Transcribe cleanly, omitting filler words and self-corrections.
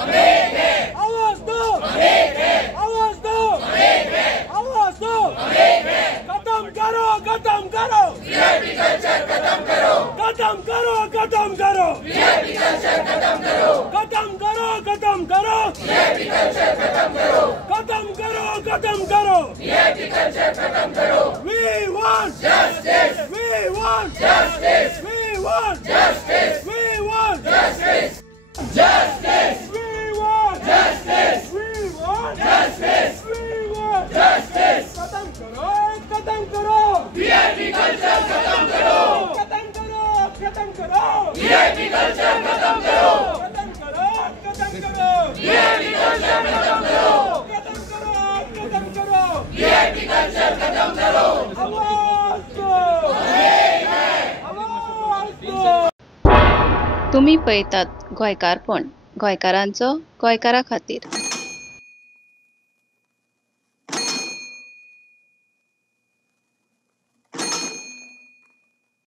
आवाज दो, आवाज दो, आवाज दो। खत्म करो, खत्म करो, वीआईपी कल्चर खत्म करो, खत्म करो, खत्म करो, वीआईपी कल्चर खत्म करो, खत्म करो, खत्म करो, वीआईपी कल्चर खत्म करो, खत्म करो, खत्म करो, वीआईपी कल्चर खत्म करो। We want justice, we want justice, we want justice, we want justice, justice, we want justice, we want justice, we want justice। खत्म करो, खत्म करो, वीआईपी कल्चर खत्म करो, खत्म करो, खत्म करो, वीआईपी कल्चर खत्म करो, खत्म करो, खत्म करो, वीआईपी कल्चर खत्म करो, खत्म करो, खत्म करो, वीआईपी कल्चर खत्म करो। आवाज दो, आवाज दो। तुम्ही पळयतात गोंयकारपण, गोंयकारांचो गोंयकारा खातीर।